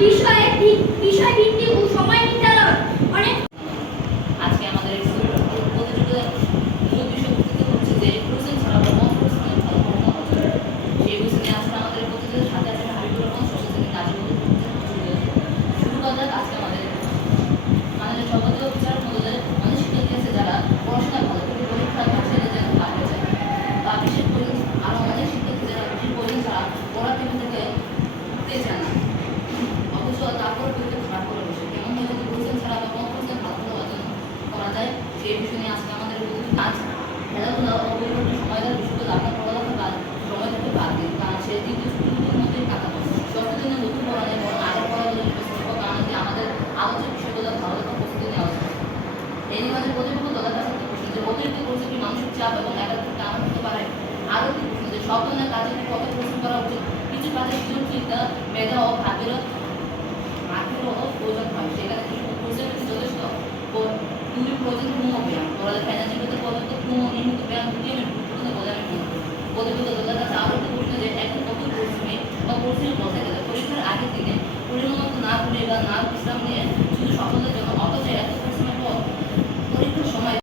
বিষয়ে বিষয় ভিত্তিক সময় আজকে আমাদের প্রথম কাজ, খেলাধুলা অবৈধ সময় ধরে শুধু পড়ালেখা কাজ, সময় ধরে বাদ দিন কারণ সে দিকে শুধুর মধ্যেই কাটানো। যতদিনে নতুন পড়া নেই আগের পড়াগুলো কারণ যে আমাদের আলোচ্য বিষয়গুলো ভালো প্রস্তুতি নেওয়া উচিত। এই নিয়ে আমাদের প্রতিপক্ষ দলের কাছে যে অতিরিক্ত প্রস্তুতি মানুষের চাপ এবং একাধিক টানা হতে পারে? আরও কি প্রশ্ন, যে সব ধরনের কাজে কত পরিশ্রম করা উচিত। কিছু কাজে সুযোগ, চিন্তা, মেধা ও ভাবেরও পর্যাপ্ত ঘুম ও নিয়মিত ব্যায়াম দুটি আমি গুরুত্বপূর্ণ বলে আমি মনে করি পদবিগত দলের কাছে আরও একটি প্রশ্ন যে, এখন কত পরিশ্রমী